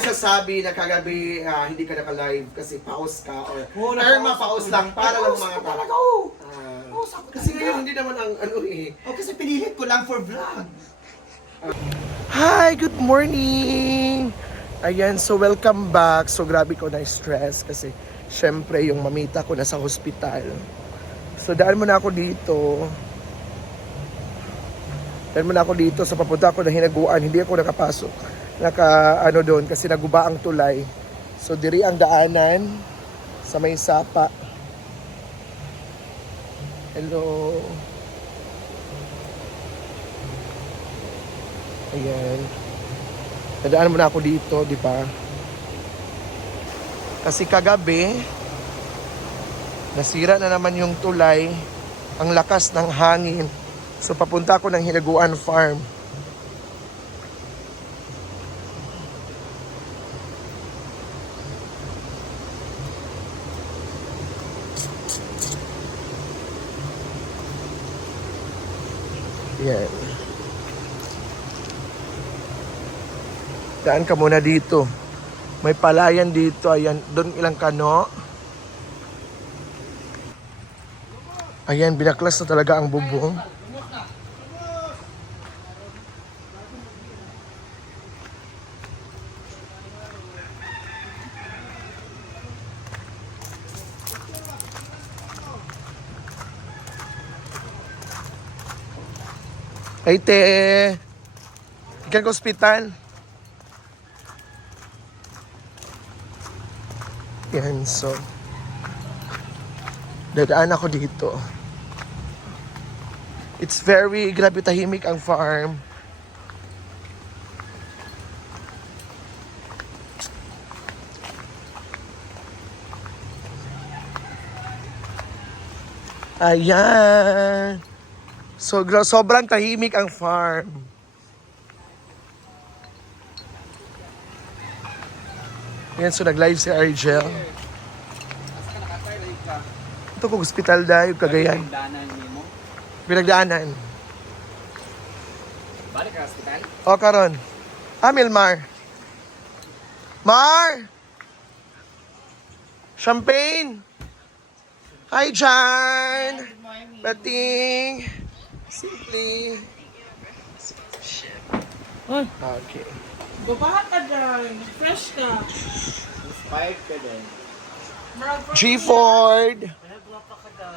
nagsasabi na kagabi hindi ka naka-live kasi pause ka or pause lang para lang mga talaga kasi ngayon hindi naman ang ano eh. kasi pinilit ko lang for vlog. Hi, good morning! Ayan, so welcome back. So grabe ko na-stress kasi syempre yung mamita ko nasa hospital. So daan muna ako dito. So papunta ako na hinaguan. Hindi ako nakapasok. Doon kasi naguba ang tulay. So diri ang daanan sa may sapa. Hello. Ayan. Nadaan muna ako dito, di ba? Kasi kagabi, nasira na naman yung tulay, ang lakas ng hangin. So papunta ako ng Hinaguan Farm. Yan. Daan ka muna dito. May palayan dito. Ayan, doon ilang kano. Ayan, binaklas na talaga ang bubong. Ay, te. Ikan ka ospital. Yan, so. Dadaan ako dito. It's very, grabe tahimik ang farm. Ayan. So, sobrang tahimik ang farm. Yan, so nag-live si Argel. Ito kung hospital dahil, Cagayan. Pinagdaanan. Balik ka hospital? O, karon. Milmar. Mar! Champagne! Hi, Jan! Bating! Simply. Okay. Babaha ka dyan. Fresh ka. Inspired ka din. G. Ford.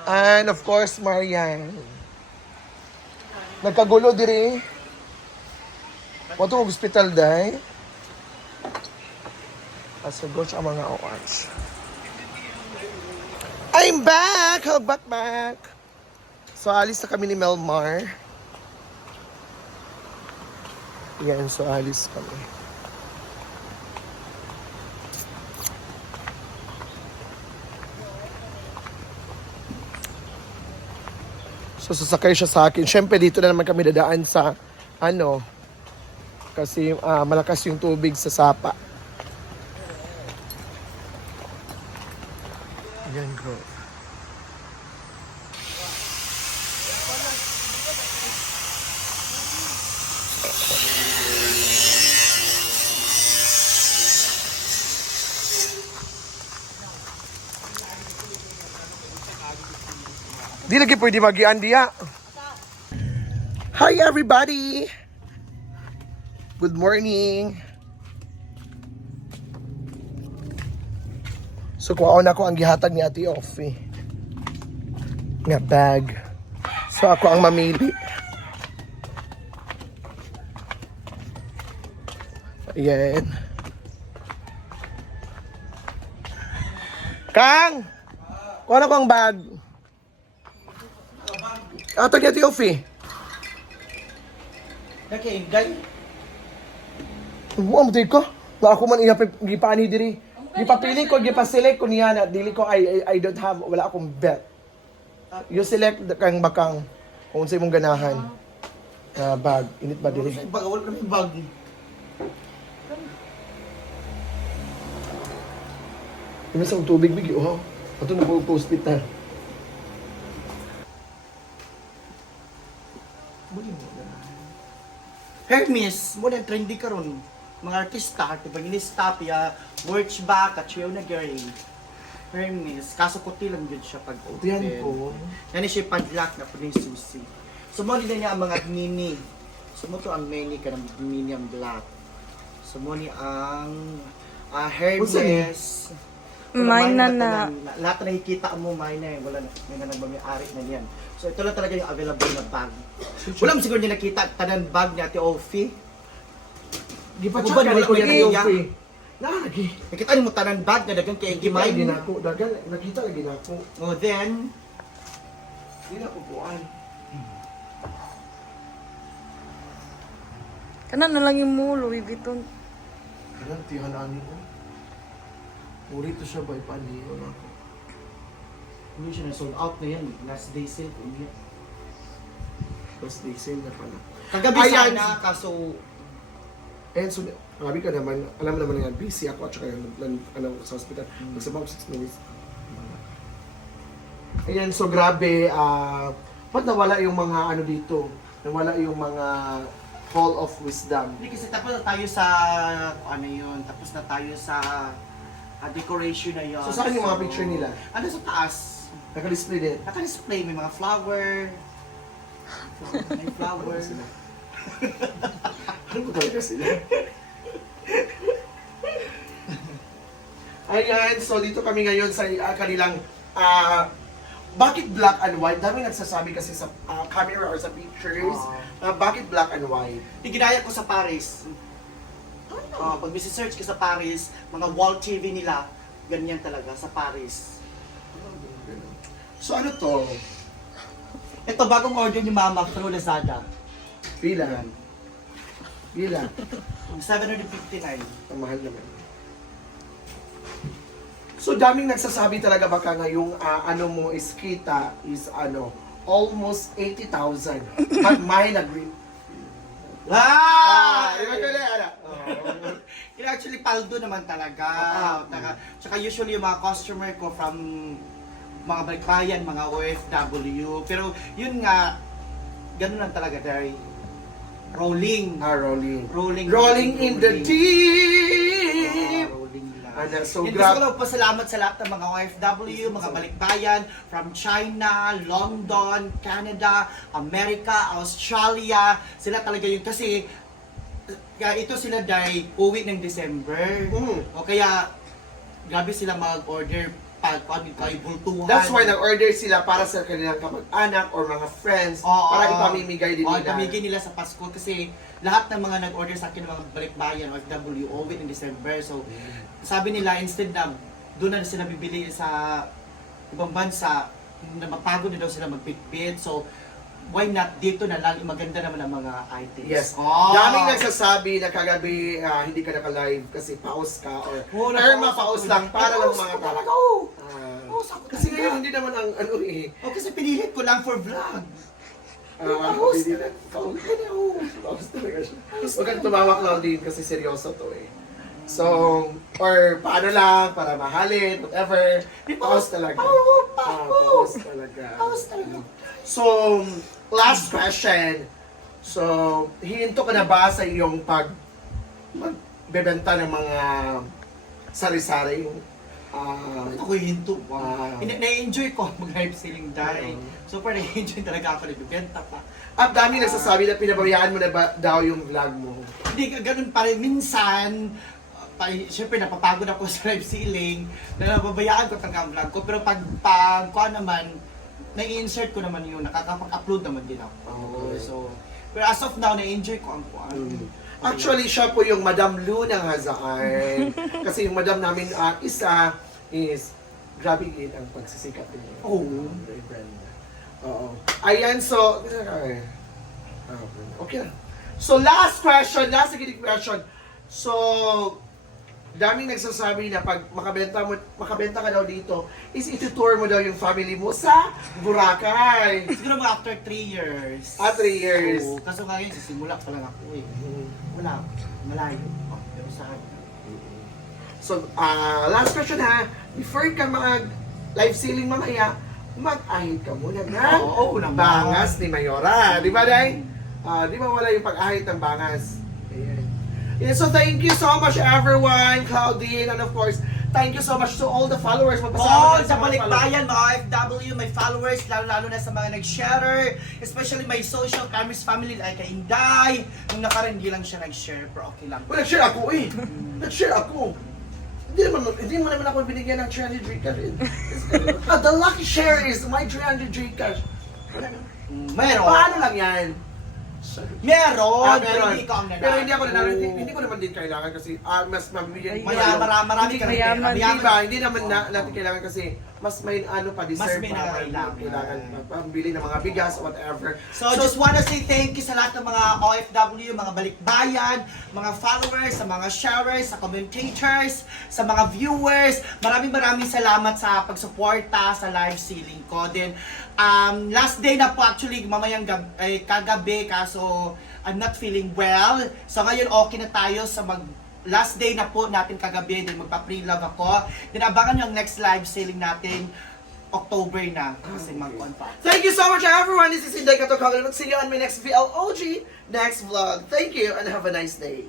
And of course, Marian. Nagkagulo diri. Wato kong hospital dahi. Asugod sa mga orange. I'm back! Back. So, alis na kami ni Melmar. Yan, so alis kami. So, sasakay siya sa akin. Siyempre, dito na naman kami dadaan sa, kasi malakas yung tubig sa sapa. Yan, bro. Di lagi pwede mag-ian diya. Hi everybody! Good morning! So kuwaon ako ang gihatag ni Ate Offie. Nga bag. So ako ang mamili. Ayan. Kang! Kuha ko ang bag. Atag ni Ate Offie. Nakaingay? Buwan mo tayo ko. Nga ako man gipani diri. Gipapili ko, gipaselect ko niya na dili ko I don't have, wala akong bet. You select kang bakang kung sa imong ganahan. Bag, init ba diri? Wala kami bag. Imas ang tubig bigyo ha. Ato na po hospital. Hermes, mo na trendy karon. mga artista, evangelista, pia, Birchback, at Chio Nagari. Hermes, kaso kuti lang yun siya pag open. Yan po. Yan siya padlock na po ni Susi. So mo na niya ang mga mini. So mo to ang mini ka ng mini ang black. So mo ni ang Hermes. May na na. Lahat na nakikita mo, may na. Wala na. May na nagmami-ari na yan. So ito lang talaga yung available na bag. Wala mo siguro niya nakita tanan bag ni Ate Ophie. Di pa Uban, check wala ko ko yung yung UP. Lagi. Nakita mo tanan bag na dagang kay Nakita lagi Gimay. na ako. Dagan, nakita lagi na ako. O then, Hindi na upuan. Kana na lang yung mo, Louis Vuitton. Kanang tihan ani ko. Puri to siya by paniyo na ako. hindi siya na sold out na yan. Last day sale po niya. Tapos they sale na pala. Kagabi Ayan. sana, kaso And so, grabe ka naman, alam mo naman nga, busy ako at saka ano, sa hospital. Magsabaw 6 minutes. Ayan, so grabe, ba't nawala yung mga ano dito? Nawala yung mga Hall of Wisdom. hindi kasi tapos na tayo sa ano yun, tapos na tayo sa decoration na yun. So saan yung mga picture nila? Ano sa taas? Naka-display din. Naka-display, may mga flower. May flower. Ano ba talaga sila? Ayan, so dito kami ngayon sa kanilang bakit black and white? Dami nagsasabi kasi sa camera or sa pictures. Bakit black and white? Iginaya ko sa Paris. Pag search ka sa Paris, mga wall TV nila, ganyan talaga sa Paris. So ano to? Ito, bagong order ni Mama through Lazada. Pila? Pila? 759. Ang mahal naman. So daming nagsasabi talaga baka nga yung ano mo is kita is ano, almost 80,000. But may Ah! ano? Yung actually, paldo naman talaga. Tsaka usually yung mga customer ko from mga balikbayan, mga OFW. Pero yun nga, ganun lang talaga, Dari. Rolling. Rolling. Rolling in the deep. Rolling lang. Ano, so Gusto ko lang pasalamat sa lahat ng mga OFW, mga balikbayan from China, London, Canada, America, Australia. Sila talaga yun kasi kaya ito sila dahil uwi ng December. O kaya grabe sila mag-order pag kayo bultuhan. That's why nag-order sila para sa kanilang kamag-anak or mga friends para ipamimigay din nila. Ipamigay nila sa Pasko kasi lahat ng mga nag-order sa akin ng mga balikbayan or OFW uwi ng December. So sabi nila instead na doon na sila bibili sa ibang bansa na mapagod na daw sila magpitpit. So why not dito na lang maganda naman ang mga items. Yes. Daming nagsasabi na kagabi hindi ka naka-live kasi pause ka or pause lang para lang mga talaga. Kasi ngayon hindi naman ang ano Kasi pinilit ko lang for vlog. Pause talaga siya. Huwag kang tumawa, Claudine, kasi seryoso to So, or paano lang, para mahalin, whatever. Pause talaga. Pause talaga. So, last question. So, hihinto ka na ba sa iyong magbebenta ng mga sari-sari? Ako hinto. Na-enjoy ko mag-live selling dahil. Super na-enjoy talaga ako nagbibenta pa. At dami nagsasabi na pinabayaan mo na ba daw yung vlog mo? Hindi ganun pa rin. Minsan, syempre napapagod ako sa live selling, na nababayaan ko talaga ang vlog ko. Pero pag naman, na-insert ko naman yun, nakakapag-upload naman din ako. So, pero as of now, na-enjoy ko ang kuan. Actually, siya po yung Madam Lu ng Hazaan. Kasi yung Madam namin isa is grabe din ang pagsisikat niya. Brenda. Oo. Ayan, so okay. So last question, last question. So daming nagsasabi na pag makabenta ka daw dito, is itutour mo daw yung family mo sa Boracay. Siguro mga after 3 years. 3 years. So, kaso ngayon, sisimula pa lang ako Wala, malayo. Pero sa So, last question ha. Before ka mag-live selling mamaya, mag-ahit ka muna na. Oo, naman. Bangas ni Mayora. Di ba, Day? Di ba wala yung pag-ahit ng bangas? Ayan. Yeah, so thank you so much everyone, Claudine, and of course, thank you so much to all the followers. All Magpasalamat sa sa mga balikbayan, mga OFW, may followers, lalo-lalo na sa mga nag-share, especially my social cameras family like kay Inday. Nung nakaraan, hindi lang siya nag-share, pero okay lang. Well, nag-share ako eh. Nag-share ako. Hindi mo naman ako binigyan ng 300 Gcash. The lucky share is my 300 Gcash. Meron. Paano lang yan? Meron. Meron. Hindi ka ang nanalo. Pero hindi ko naman din kailangan kasi mas mabibigyan Marami ka rin. Mayaman. Hindi naman natin kailangan kasi mas may ano pa deserve Mas may pa nangangailangan. pambili ng mga bigas whatever. So, just wanna say thank you sa lahat ng mga OFW, mga balikbayan, mga followers, sa mga sharers, sa commentators, sa mga viewers. Maraming salamat sa pagsuporta sa live ceiling ko. Then, last day na po actually, mamayang kagabi, kaso I'm not feeling well. So, ngayon okay na tayo sa last day na po natin kagabi, then magpa-pre-love ako. Then abangan yung next live selling natin, October na, kasi mag-on pa. Thank you so much everyone. This is Inday Katokagal. See you on my next VLOG next vlog. Thank you and have a nice day.